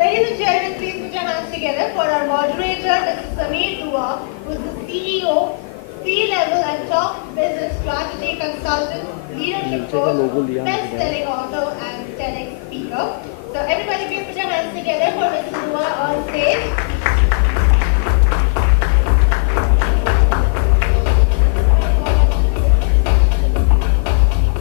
Ladies and gentlemen, please put your hands together for our moderator, Mr. Sameer Dua, who is the CEO, C-level and top business strategy consultant, leadership coach, best-selling author, and TEDx speaker. So everybody please put your hands together for Mr. Dua on stage.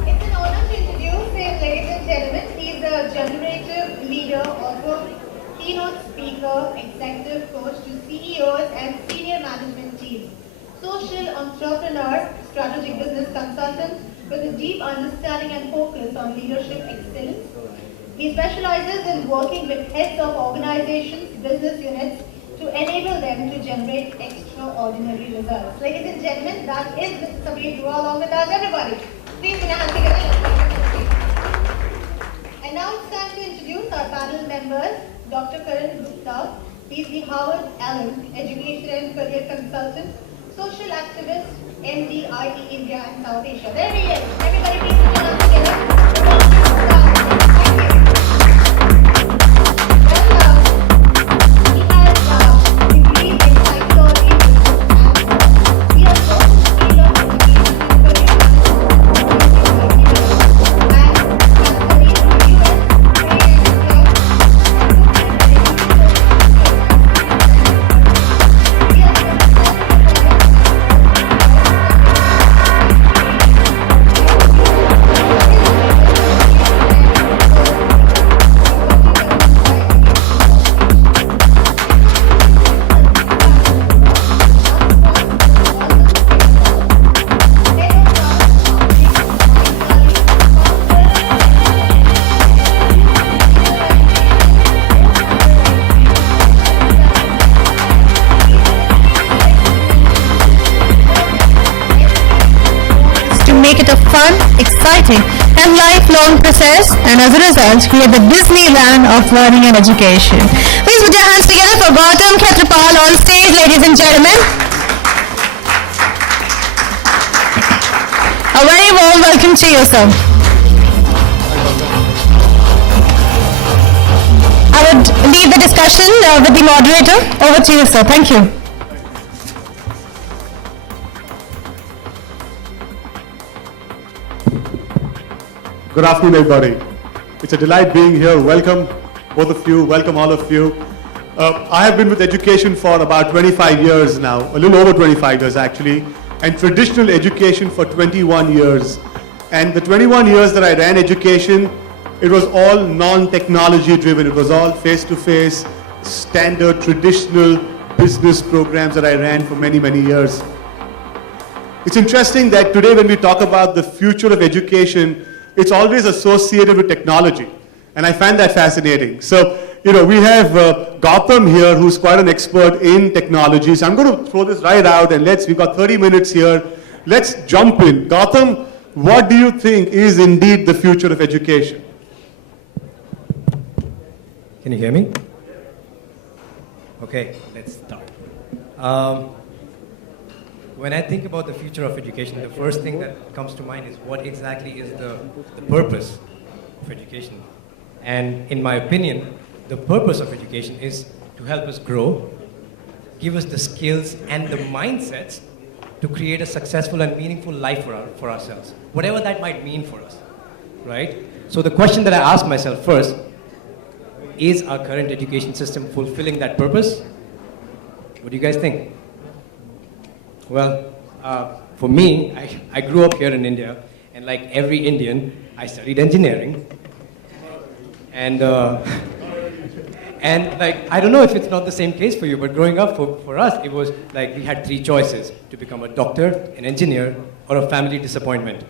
It's an honor to introduce him, ladies and gentlemen. He's a generative leader, author, keynote speaker, executive coach to CEOs and senior management teams, social entrepreneur, strategic business consultant with a deep understanding and focus on leadership excellence. He specializes in working with heads of organizations, business units to enable them to generate extraordinary results. Ladies and gentlemen, that is Mr. Sameer Dua along with us, everybody. Please put your hands together. And now it's time to introduce our panel members. Dr. Karan Gupta, he's the Howard Allen Education and Career Consultant, social activist, MD, IT, India and South Asia. There he is. Everybody please put your hands together. Exciting and lifelong process, and as a result create the Disneyland of learning and education. Please put your hands together for Gautam Khetrapal on stage, ladies and gentlemen. A very warm welcome to you, sir. I would lead the discussion with the moderator. Over to you, sir. Thank you. Good afternoon, everybody. It's a delight being here. Welcome, both of you. Welcome, all of you. I have been with education for about 25 years now, a little over 25 years actually, and traditional education for 21 years. And the 21 years that I ran education, it was all non-technology driven. It was all face-to-face, standard, traditional business programs that I ran for many, many years. It's interesting that today when we talk about the future of education, it's always associated with technology, and I find that fascinating. So, we have Gautam here, who's quite an expert in technology. So I'm going to throw this right out, and we've got 30 minutes here. Let's jump in. Gautam, what do you think is indeed the future of education? Can you hear me? Okay, let's start. When I think about the future of education, the first thing that comes to mind is what exactly is the purpose of education. And in my opinion, the purpose of education is to help us grow, give us the skills and the mindsets to create a successful and meaningful life for ourselves, whatever that might mean for us, right? So the question that I ask myself first, is our current education system fulfilling that purpose? What do you guys think? Well, for me, I grew up here in India, and like every Indian, I studied engineering. And like, I don't know if it's not the same case for you, but growing up for us, it was like we had three choices: to become a doctor, an engineer, or a family disappointment.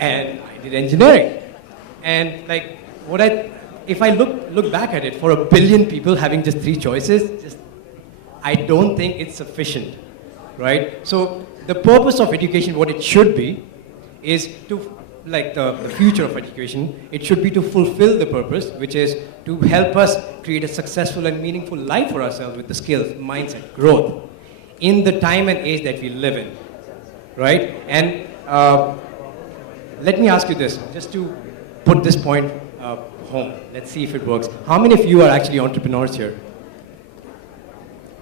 And I did engineering. And like, if I look back at it, for 1 billion people having just three choices, I don't think it's sufficient, right? So the purpose of education, what it should be, is to, like the future of education, it should be to fulfill the purpose, which is to help us create a successful and meaningful life for ourselves with the skills, mindset, growth, in the time and age that we live in, right? And let me ask you this, just to put this point home. Let's see if it works. How many of you are actually entrepreneurs here?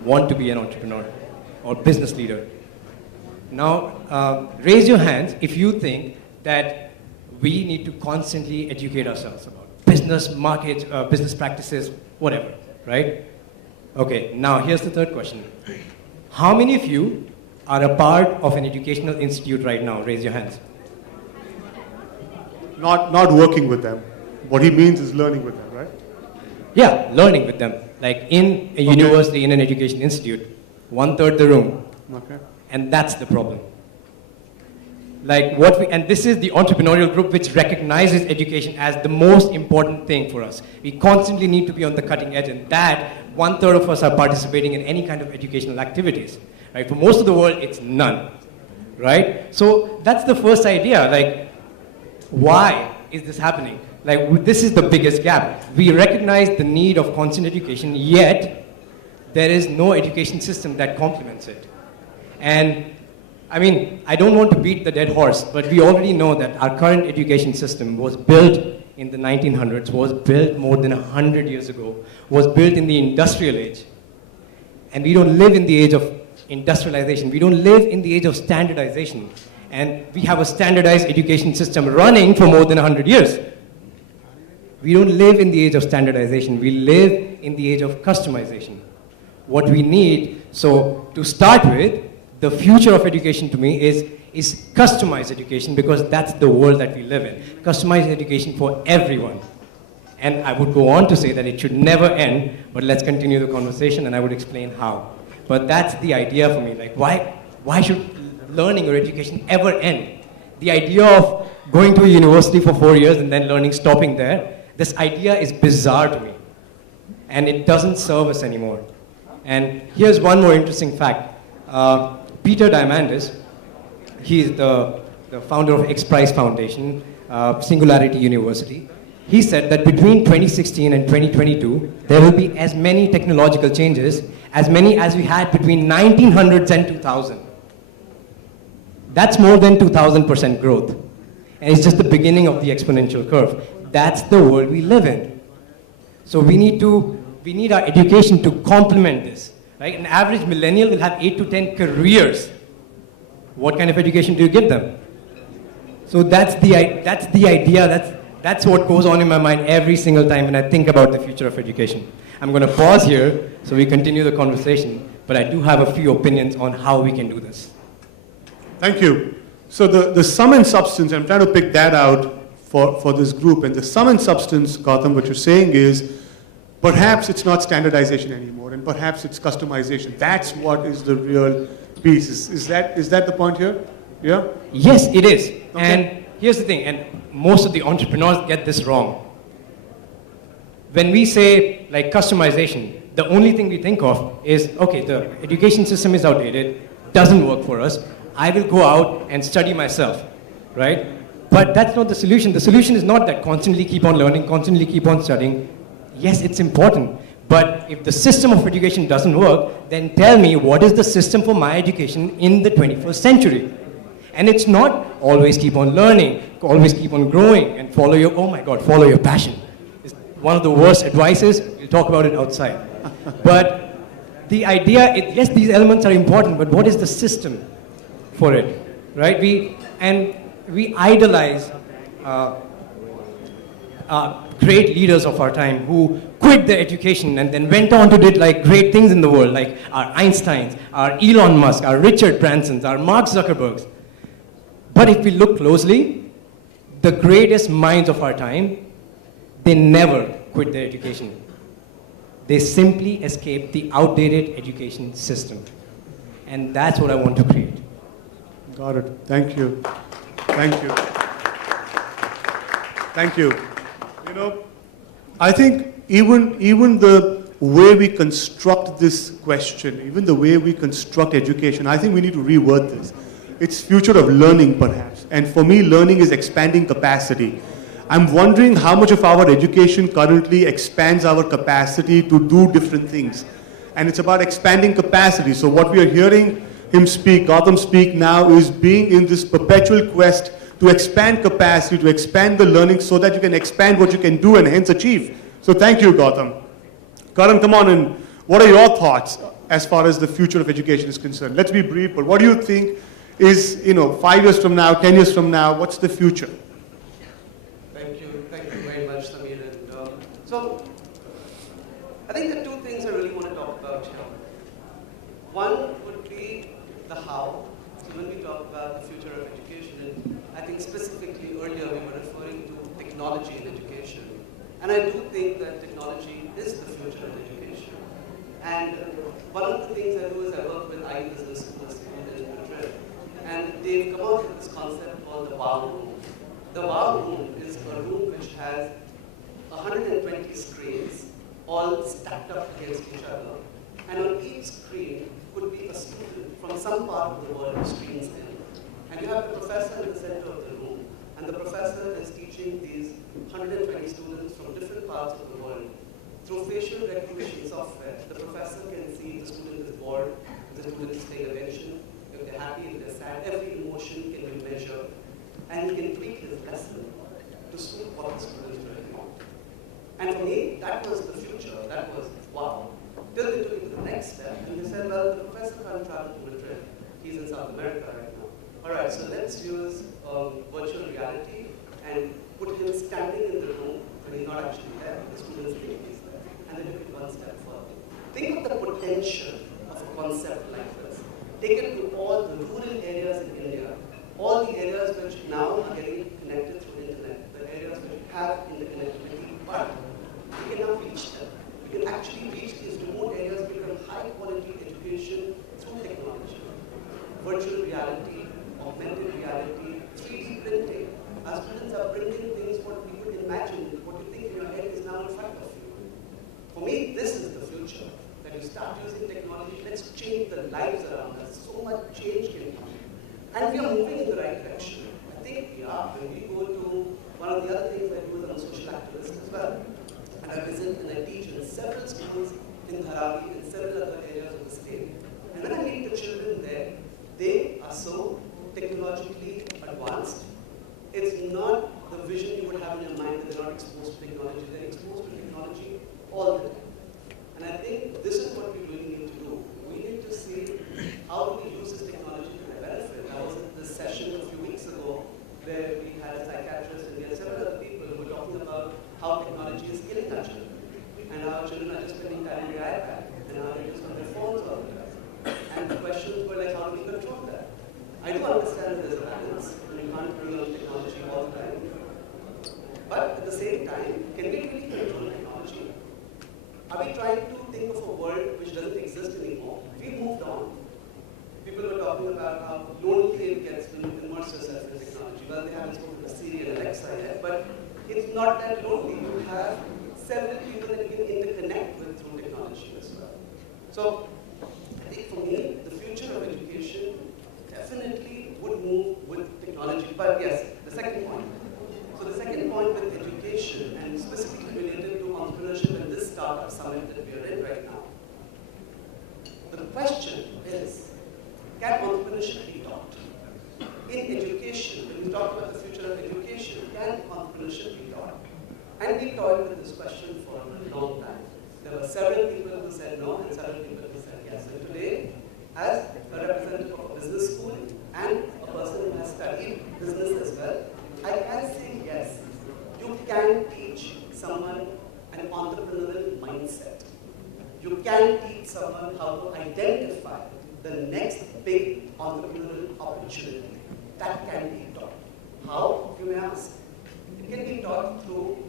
Want to be an entrepreneur or business leader? Now, raise your hands if you think that we need to constantly educate ourselves about business, markets, business practices, whatever, right? Okay, now here's the third question. How many of you are a part of an educational institute right now? Raise your hands. Not working with them. What he means is learning with them, right? Yeah, learning with them. Like in a university, in an education institute, 1/3 the room. Okay. And that's the problem. Like and this is the entrepreneurial group which recognizes education as the most important thing for us. We constantly need to be on the cutting edge, and that 1/3 of us are participating in any kind of educational activities. Right? For most of the world, it's none. Right? So that's the first idea. Like, why is this happening? Like, this is the biggest gap. We recognize the need of constant education, yet there is no education system that complements it. And I mean, I don't want to beat the dead horse, but we already know that our current education system was built in the 1900s, was built more than 100 years ago, was built in the industrial age. And we don't live in the age of industrialization. We don't live in the age of standardization. And we have a standardized education system running for more than 100 years. We don't live in the age of standardization. We live in the age of customization. What we need, so to start with, the future of education to me is customized education, because that's the world that we live in. Customized education for everyone. And I would go on to say that it should never end, but let's continue the conversation and I would explain how. But that's the idea for me. Like, why should learning or education ever end? The idea of going to a university for 4 years and then learning, stopping there, this idea is bizarre to me. And it doesn't serve us anymore. And here's one more interesting fact. Peter Diamandis, he is the founder of X Prize Foundation, Singularity University. He said that between 2016 and 2022, there will be as many technological changes, as many as we had between 1900s and 2000. That's more than 2000% growth. And it's just the beginning of the exponential curve. That's the world we live in. So we need our education to complement this. Right? An average millennial will have 8 to 10 careers. What kind of education do you give them? So that's the idea. That's what goes on in my mind every single time when I think about the future of education. I'm going to pause here so we continue the conversation, but I do have a few opinions on how we can do this. Thank you. So the sum and substance, I'm trying to pick that out for this group, and the sum and substance, Gautam, what you're saying is, perhaps it's not standardization anymore, and perhaps it's customization. That's what is the real piece. Is that the point here? Yeah? Yes, it is. Okay. And here's the thing, and most of the entrepreneurs get this wrong. When we say, like, customization, the only thing we think of is, okay, the education system is outdated, doesn't work for us, I will go out and study myself, right? But that's not the solution. The solution is not that constantly keep on learning, constantly keep on studying. Yes, it's important, but if the system of education doesn't work, then tell me what is the system for my education in the 21st century? And it's not always keep on learning, always keep on growing, and follow your passion. It's one of the worst advices. We'll talk about it outside. But the idea, yes, these elements are important, but what is the system for it, right? We idolize great leaders of our time who quit their education and then went on to do like great things in the world, like our Einsteins, our Elon Musk, our Richard Bransons, our Mark Zuckerbergs. But if we look closely, the greatest minds of our time, they never quit their education. They simply escaped the outdated education system. And that's what I want to create. Got it. Thank you. Thank you. Thank you. You know, I think even the way we construct this question, even the way we construct education, I think we need to reword this. It's future of learning, perhaps. And for me, learning is expanding capacity. I'm wondering how much of our education currently expands our capacity to do different things. And it's about expanding capacity. So what we are hearing him speak, Gautam speak now, is being in this perpetual quest to expand capacity, to expand the learning so that you can expand what you can do and hence achieve. So thank you, Gautam. Karan, come on in. What are your thoughts as far as the future of education is concerned? Let's be brief, but what do you think is, 5 years from now, 10 years from now, what's the future? Thank you very much, Samir. And, so, I think there are two things I really want to talk about here. One would be the how. So when we talk about the future of education, and I think specifically earlier we were referring to technology in education. And I do think that technology is the future of education. And one of the things I do is I work with business schools in Madrid. And they've come out with this concept called the wow room. The wow room is a room which has 120 screens all stacked up against each other. And on each screen could be a student from some part of the world who streams in. And you have the professor in the center of the room. And the professor is teaching these 120 students from different parts of the world. Through facial recognition software, the professor can see if the student is bored, if the student is paying attention, if they're happy, if they're sad. Every emotion can be measured. And he can tweak his lesson to suit what the students really want. And for me, that was the future. That was wow. Till they took it to the next step, and they said, well, the professor can't travel to Madrid. He's in South America right now. All right, so let's use virtual reality and put him standing in the room when he's not actually there. The students think he's there. And then took it one step further. Think of the potential of a concept like this. Take it to all the rural areas in India, all the areas which now are getting connected through the internet, the areas which have interconnectivity, but we can now reach them. We can actually reach these remote areas, become high quality education through technology. Virtual reality, augmented reality, 3D printing. Our students are printing things what we could imagine, what you think in your head is now in front of you. For me, this is the future. That you start using technology, let's change the lives around us. So much change can come. And we are moving in the right direction. I think we are. When we go to, one of the other things I do is I'm a social activist as well. And I visit and I teach in several schools in Dharavi and several other areas of the state. And when I meet the children there, they are so technologically advanced. It's not the vision you would have in your mind that they're not exposed to technology. They're exposed to technology all the time. And I think this is what we really need to do. We need to see how do we use this technology to our benefit. I was at this session a few weeks ago where we had a psychiatrist and we had several other people who were talking about how technology is killing our children. And our children are just spending time on the iPad and now they're just on their phones all the time. And the questions were like, how do we control that? I do understand that there's a balance and you can't bring on technology all the time. But at the same time, can we really control technology? Are we trying to think of a world which doesn't exist anymore? We've moved on. People were talking about how lonely it gets when you immerse yourself in technology. Well, they haven't spoken to Siri and Alexa yet, but it's not that lonely. You have several people that you can interconnect with through technology as well. So, I think for me, the future of education definitely would move with technology. But yes, the second point. So the second point with education, and specifically related to entrepreneurship and this startup summit that we are in right now, the question is, can entrepreneurship be taught? In education, when we talk about the future of education, can entrepreneurship be taught? And we toyed with this question for a long time. There were several people who said no and several people who said yes. And today, as a representative of a business school and a person who has studied business as well, I can say yes, you can teach someone an entrepreneurial mindset. You can teach someone how to identify the next big entrepreneurial opportunity. That can be taught. How, you may ask? It can be taught through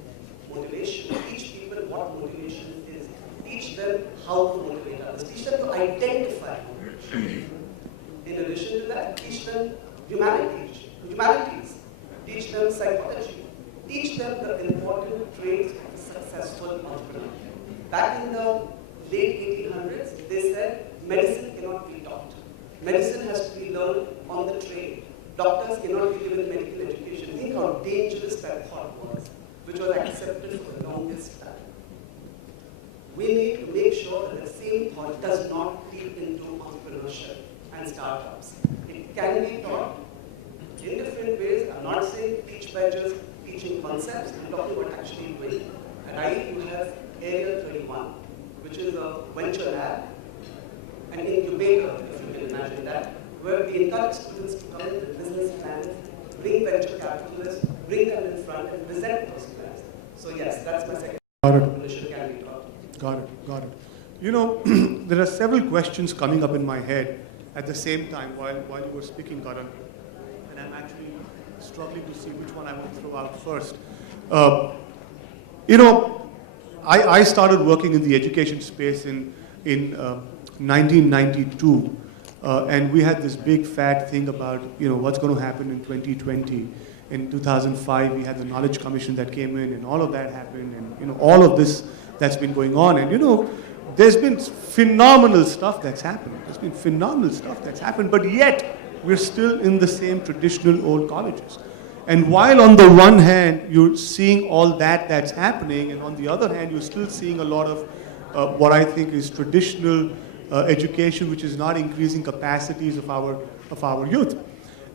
motivation. Teach people what motivation is. Teach them how to motivate others. Teach them to identify motivation. In addition to that, teach them humanities. Teach them psychology. Teach them the important traits of a successful entrepreneur. Back in the late 1800s, they said medicine cannot be taught. Medicine has to be learned on the train. Doctors cannot be given medical education. Think how dangerous that thought was, which was accepted for the longest time. We need to make sure that the same thought does not lead into entrepreneurship and startups. It can be taught in different ways. I'm not saying teach badges, teaching concepts. I'm talking about actually doing. And I do have Area 31, which is a venture lab, an incubator, if you can imagine that, where we encourage students to come in with business plans, bring venture capitalists, bring them in front, and present those plans. So yes, that's my second. Entrepreneurship can be taught. Got it. You know, there are several questions coming up in my head at the same time while you were speaking, Karan, and I'm actually struggling to see which one I want to throw out first. You know, I started working in the education space in 1992, and we had this big fat thing about, you know, what's going to happen in 2020. In 2005, we had the Knowledge Commission that came in, and all of that happened, and you know, all of this that's been going on, and you know, there's been phenomenal stuff that's happened. But yet we're still in the same traditional old colleges. And while on the one hand you're seeing all that's happening, and on the other hand you're still seeing a lot of what I think is traditional education, which is not increasing capacities of our youth.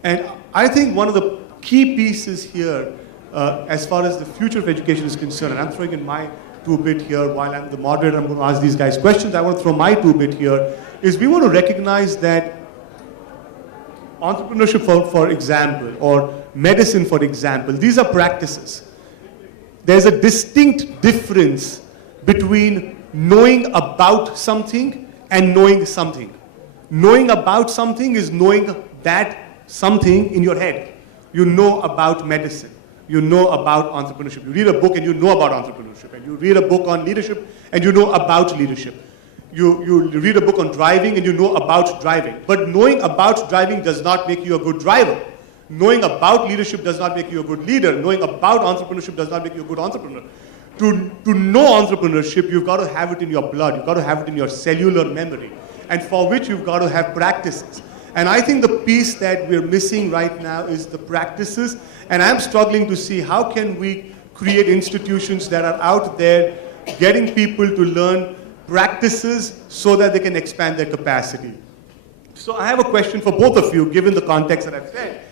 And I think one of the key pieces here, as far as the future of education is concerned, and I'm throwing in my two-bit here, while I'm the moderator, I'm going to ask these guys questions. I want to throw my two-bit here, is we want to recognize that entrepreneurship, for example, or medicine, for example, these are practices. There's a distinct difference between knowing about something and knowing something. Knowing about something is knowing that something in your head. You know about medicine. You know about entrepreneurship. You read a book and you know about entrepreneurship. And you read a book on leadership and you know about leadership. You read a book on driving and you know about driving. But knowing about driving does not make you a good driver. Knowing about leadership does not make you a good leader. Knowing about entrepreneurship does not make you a good entrepreneur. To know entrepreneurship, you've got to have it in your blood. You've got to have it in your cellular memory. And for which you've got to have practices. And I think the piece that we're missing right now is the practices. And I'm struggling to see how can we create institutions that are out there getting people to learn practices so that they can expand their capacity. So I have a question for both of you, given the context that I've said.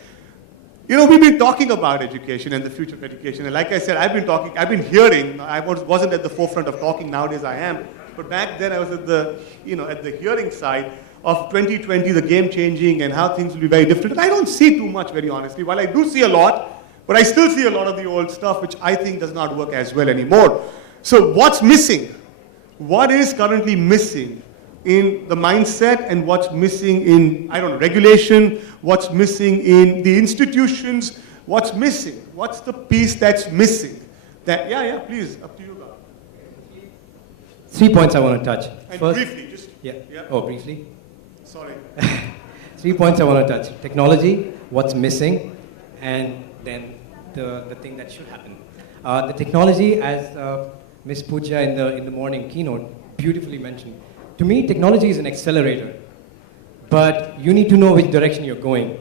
You know, we've been talking about education and the future of education. And like I said, I've been hearing, I wasn't at the forefront of talking, nowadays I am. But back then I was at the hearing side of 2020, the game changing and how things will be very different. And I don't see too much, very honestly. While I do see a lot, but I still see a lot of the old stuff, which I think does not work as well anymore. So what's missing? What is currently missing in the mindset, and what's missing in, regulation? What's missing in the institutions? What's missing? What's the piece that's missing? Please, up to you, Gautam. 3 points I want to touch. And first, briefly, just... Yeah. Oh, briefly? Sorry. 3 points I want to touch. Technology, what's missing, and then the thing that should happen. The technology, as Ms. Pooja in the morning keynote beautifully mentioned, to me, technology is an accelerator. But you need to know which direction you're going.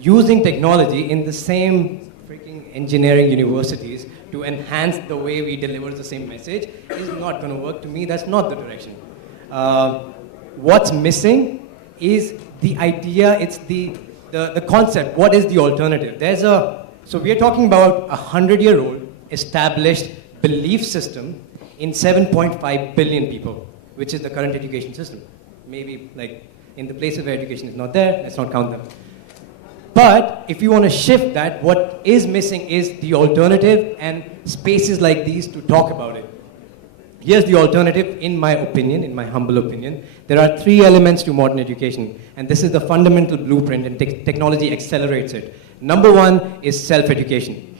Using technology in the same freaking engineering universities to enhance the way we deliver the same message is not going to work. To me, that's not the direction. What's missing is the idea, it's the concept. What is the alternative? So we are talking about a 100-year-old established belief system in 7.5 billion people, which is the current education system. Maybe like in the places where education is not there, let's not count them. But if you want to shift that, what is missing is the alternative and spaces like these to talk about it. Here's the alternative, in my opinion, in my humble opinion. There are 3 elements to modern education, and this is the fundamental blueprint, and technology accelerates it. Number 1 is self-education.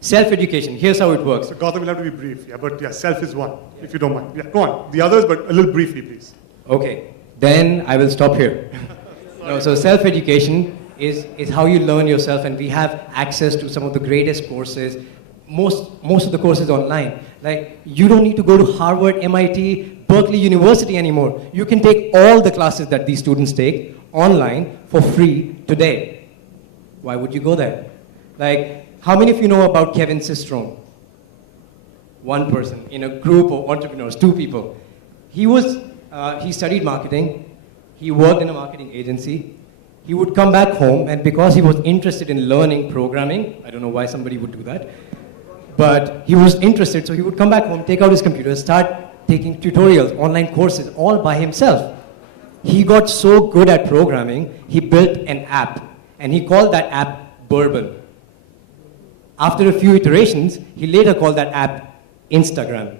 Self-education, here's how it works. So Gautam will have to be brief, but self is one, if you don't mind. Yeah, go on. The others, but a little briefly, please. Okay, then I will stop here. No, so self-education is how you learn yourself, and we have access to some of the greatest courses, most of the courses online. Like, you don't need to go to Harvard, MIT, Berkeley University anymore. You can take all the classes that these students take online for free today. Why would you go there? Like, how many of you know about Kevin Systrom? One person in a group of entrepreneurs, 2 people. He studied marketing. He worked in a marketing agency. he would come back home, and because he was interested in learning programming, I don't know why somebody would do that, but he was interested, so he would come back home, take out his computer, start taking tutorials, online courses, all by himself. He got so good at programming, he built an app, and he called that app Bourbon. After a few iterations, he later called that app Instagram.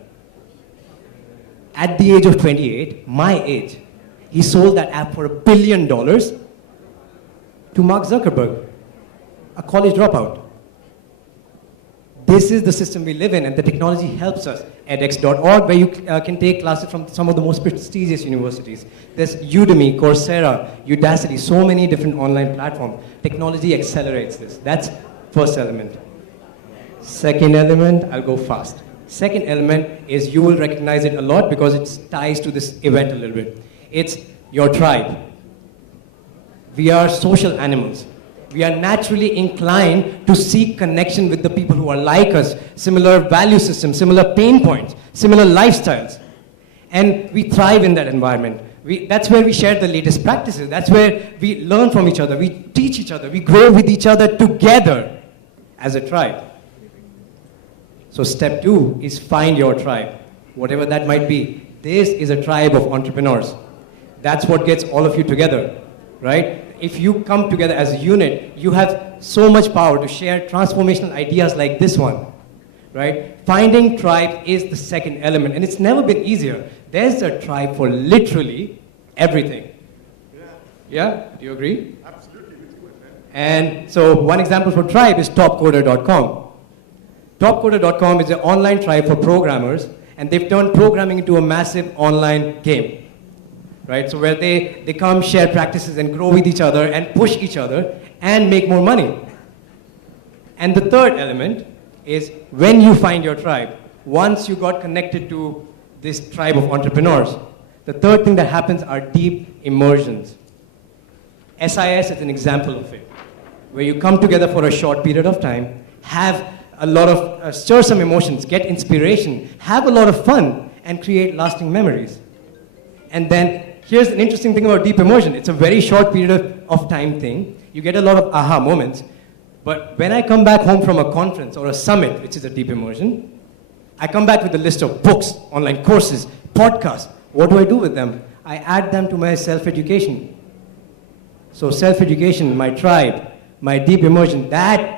At the age of 28, my age, he sold that app for $1 billion to Mark Zuckerberg, a college dropout. This is the system we live in, and the technology helps us. edX.org, where you can take classes from some of the most prestigious universities. There's Udemy, Coursera, Udacity, so many different online platforms. Technology accelerates this. That's first element. Second element, I'll go fast. Second element is you will recognize it a lot because it ties to this event a little bit. It's your tribe. We are social animals. We are naturally inclined to seek connection with the people who are like us, similar value systems, similar pain points, similar lifestyles. And we thrive in that environment. That's where we share the latest practices. That's where we learn from each other. We teach each other. We grow with each other together as a tribe. So step 2 is find your tribe, whatever that might be. This is a tribe of entrepreneurs. That's what gets all of you together, right? If you come together as a unit, you have so much power to share transformational ideas like this one, right? Finding tribe is the second element, and it's never been easier. There's a tribe for literally everything. Yeah? Do you agree? Absolutely with you, my friend. And so one example for tribe is topcoder.com. Topcoder.com is an online tribe for programmers, and they've turned programming into a massive online game. Right? So where they come, share practices, and grow with each other, and push each other, and make more money. And the third element is when you find your tribe, once you got connected to this tribe of entrepreneurs, the third thing that happens are deep immersions. SIS is an example of it, where you come together for a short period of time, have a lot of, stir some emotions, get inspiration, have a lot of fun, and create lasting memories. And then here's an interesting thing about deep immersion. It's a very short period of time thing. You get a lot of aha moments. But when I come back home from a conference or a summit, which is a deep immersion, I come back with a list of books, online courses, podcasts. What do I do with them? I add them to my self-education. So self-education, my tribe, my deep immersion, that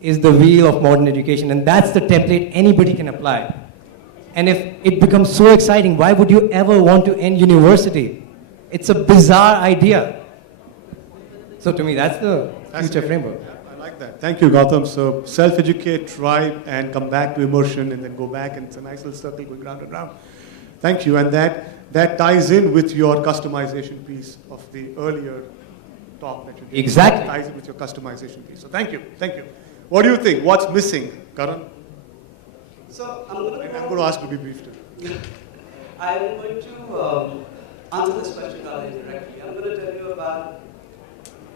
is the wheel of modern education, and that's the template anybody can apply. And if it becomes so exciting, why would you ever want to end university? It's a bizarre idea. So to me, that's the future framework. Yeah, I like that. Thank you, Gautam. So self-educate, tribe, and come back to immersion, and then go back, and it's a nice little circle going round and round. Thank you, and that ties in with your customization piece of the earlier talk that you did. Exactly. It ties in with your customization piece. So thank you, thank you. What do you think? What's missing, Karan? So I'm going I'm going to ask to be brief too. I'm going to answer this question rather indirectly. I'm going to tell you about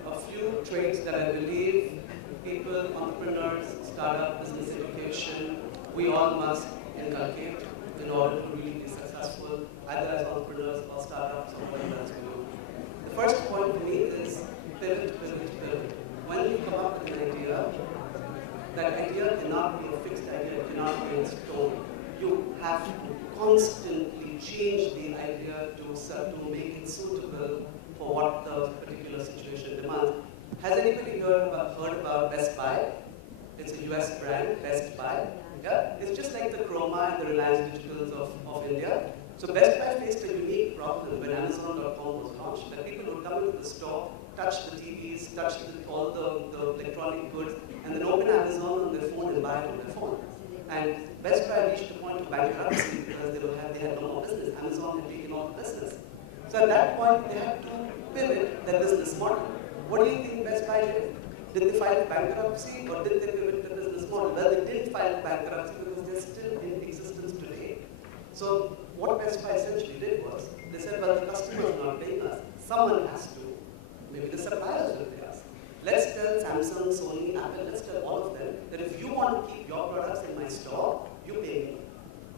a few traits that I believe people, entrepreneurs, startup, business education, we all must inculcate in order to really be successful, either as entrepreneurs or startups or whatever else we do. The first point for me is pivot, pivot, pivot. When you come up with an idea, that idea cannot be a fixed idea, it cannot be in stone. You have to constantly change the idea to make it suitable for what the particular situation demands. Has anybody heard about Best Buy? It's a US brand, Best Buy. Yeah? It's just like the Chroma and the Reliance Digitals of India. So Best Buy faced a unique problem when Amazon.com was launched, that people would come into the store, touch the TVs, touch all the electronic goods, and then open Amazon on their phone and buy it on their phone. And Best Buy reached a point of bankruptcy because they had no more business. Amazon had taken all the business. So at that point, they had to pivot their business model. What do you think Best Buy did? Did they file bankruptcy or did they pivot the business model? Well, they didn't file bankruptcy because they're still in existence today. So what Best Buy essentially did was, they said, well, the customers are not paying us. Someone has to. Maybe the suppliers will pay us. Let's tell Samsung, Sony, Apple, let's tell all of them that if you want to keep your products in my store, you pay me.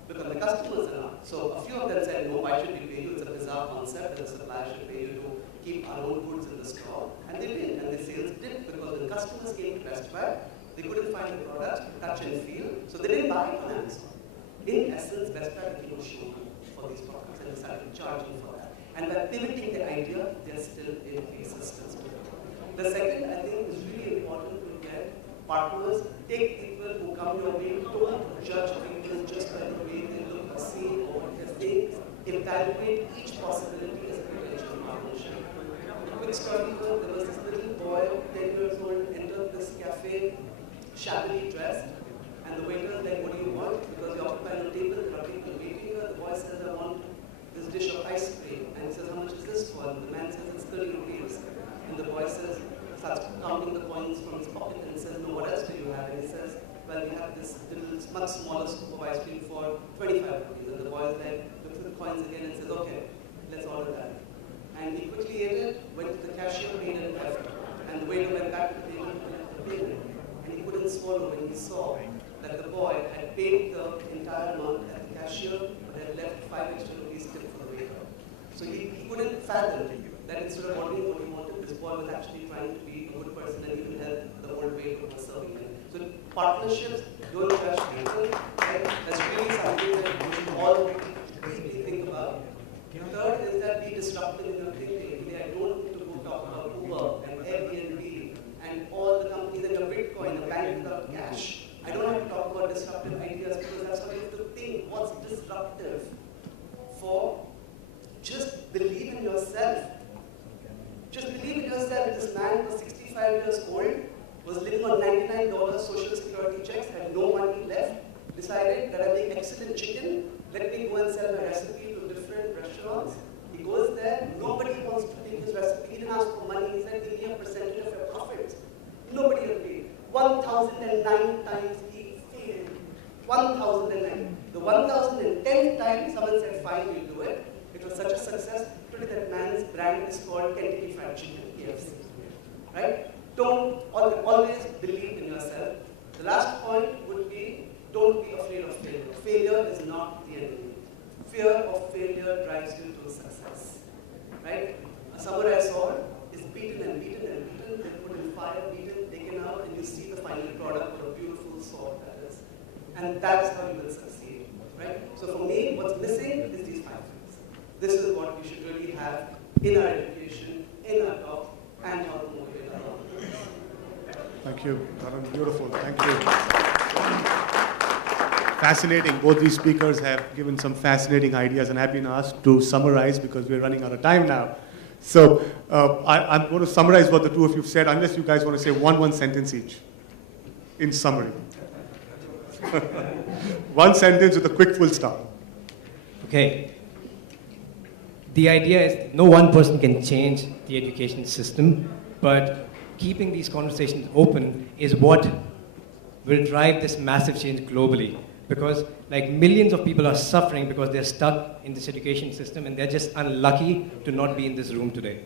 Because the customers are not. So a few of them said, no, why should we pay you? It's a bizarre concept that the supplier should pay you to keep our own goods in the store, and they didn't, and the sales dipped because when customers came to Best Buy, they couldn't find the products to touch and feel, so they didn't buy it on Amazon. In essence, Best Buy became a showroom for these products, and they started charging for that. And by pivoting the idea, they're still in existence. The second, I think, is really important to get partners, take people who come your way, don't judge people just by the way they look or see or what they think. Evaluate each possibility as a potential partnership. Quick story, there was this little boy, 10 years old, entered this cafe, shabbily dressed, and the waiter is like, what do you want? Because you're occupying a table, there are people waiting here. The boy says, I want this dish of ice cream. And he says, how much is this for? And the man says, it's 30 rupees. And the boy says, starts counting the coins from his pocket and says, no, what else do you have? And he says, well, we have this little, much smaller scoop of ice cream for 25 rupees. And the boy is like, looks at the coins again and says, okay, let's order that. And he quickly ate it, went to the cashier, paid and left. And the waiter went back to the table to collect the payment. And he couldn't swallow when he saw that the boy had paid the entire amount at the cashier, but had left 5 extra rupees tip for the waiter. So he couldn't fathom that instead of ordering what he wanted, this boy was actually trying to be a good person and even help the old waiter who was serving him. So partnerships, don't judge people. Right? That's really something that we should all deeply think about. Third is that be disruptive in your thinking. I don't need to go talk about Uber and Airbnb and all the companies that are Bitcoin, a bank without cash. I don't have to talk about disruptive ideas because that's what you have to think. What's disruptive? For just believe in yourself. Just believe in yourself. This man was 65 years old, was living on $99 social security checks, had no money left, decided that I make excellent chicken, let me go and sell my recipe to different restaurants. He goes there, nobody wants to take his recipe, he didn't ask for money, he said, give me a percentage of your profits. Nobody agreed. 1,009 times he failed. 1,009. The 1,010th time, someone said, fine, we'll do it. It was such a success. Today that man's brand is called Kentucky Fried Chicken, KFC. Right? Don't always believe in yourself. The last point would be, don't be afraid of failure. Failure is not the enemy. Fear of failure drives you to success. Right? A samurai sword is beaten and beaten and beaten, then put in fire, beaten, taken out, and you see the final product of a beautiful sword that is. And that's how you will succeed. Right? So for me, what's missing is these 5 things. This is what we should really have in our education, in our talk, and how to motivate our audience. Thank you, Karan. Beautiful. Thank you. Fascinating. Both these speakers have given some fascinating ideas, and I've been asked to summarize because we're running out of time now. So I'm going to summarize what the two of you have said, unless you guys want to say one sentence each in summary. One sentence with a quick full stop. Okay. The idea is no one person can change the education system, but keeping these conversations open is what will drive this massive change globally. Because like millions of people are suffering because they're stuck in this education system and they're just unlucky to not be in this room today.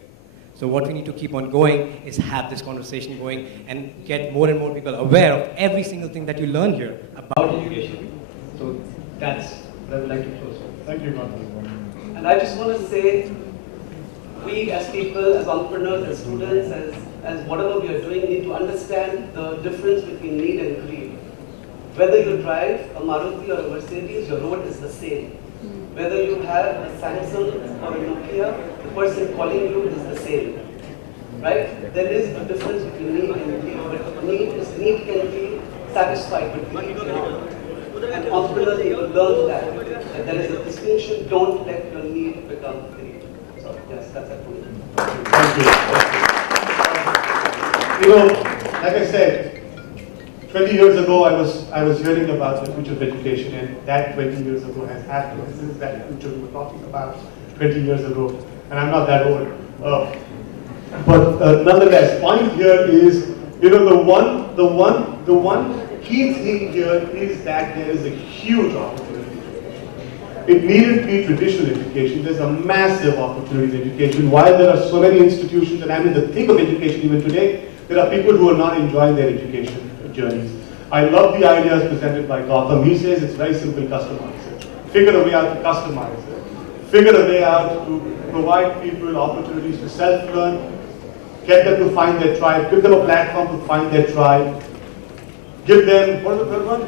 So what we need to keep on going is have this conversation going and get more and more people aware of every single thing that you learn here about education. So that's what I would like to close with. Thank you, Gautam. And I just want to say, we as people, as entrepreneurs, as students, as whatever we are doing, need to understand the difference between need and greed. Whether you drive a Maruti or a Mercedes, your road is the same. Whether you have a Samsung or a Nokia, the person calling you is the same. Right? There is a difference between need and greed. But need can be satisfied, but greed cannot. And entrepreneurs need to learn that there is a distinction. Don't let your need become greed. So yes, that's it for me. Thank you. You know, like I said, 20 years ago I was hearing about the future of education, and that 20 years ago has happened. This is that future we were talking about 20 years ago, and I'm not that old. But nonetheless, point here is, you know, the one key thing here is that there is a huge opportunity. It needed to be traditional education. There's a massive opportunity in education. While there are so many institutions, and I'm in the thick of education even today, there are people who are not enjoying their education journeys. I love the ideas presented by Gautam. He says it's very simple, customize it. Figure a way out to customize it. figure a way out to provide people opportunities to self-learn, get them to find their tribe, give them a platform to find their tribe, give them, what was the third one?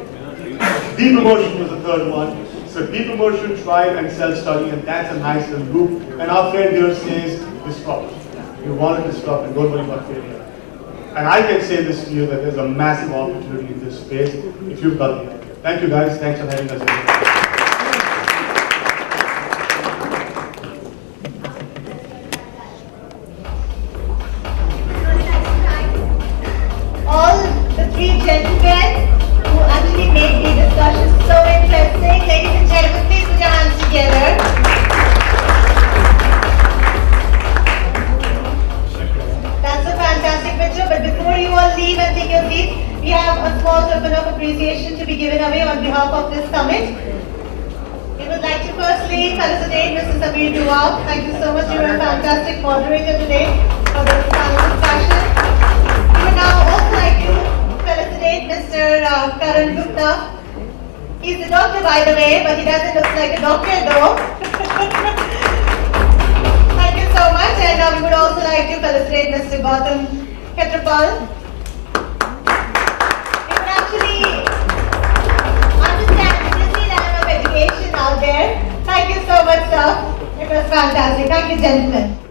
Deep immersion was the third one. So deep immersion, tribe, and self-study, and that's a nice little loop. And our friend here says, disrupt. You want to disrupt and don't worry about failure. And I can say this to you that there's a massive opportunity in this space if you've got the idea. Thank you guys, thanks for having us here. All the three gentlemen who actually made the discussion so interesting. Ladies and gentlemen, please put your hands together. That's a fantastic picture, but before you all leave and take your seats, we have a small token of appreciation to be given away on behalf of this summit. We would like to firstly felicitate Mr. Samir Dua. Thank you so much. You were a fantastic moderator today for this panel discussion. We would now also like to felicitate Mr. Karan Gupta. He's a doctor, by the way, but he doesn't look like a doctor though. Thank you so much. And we would also like to felicitate Mr. Gautam Khetrapal. We would actually understand the Disneyland of education out there. Thank you so much, sir. It was fantastic. Thank you, gentlemen.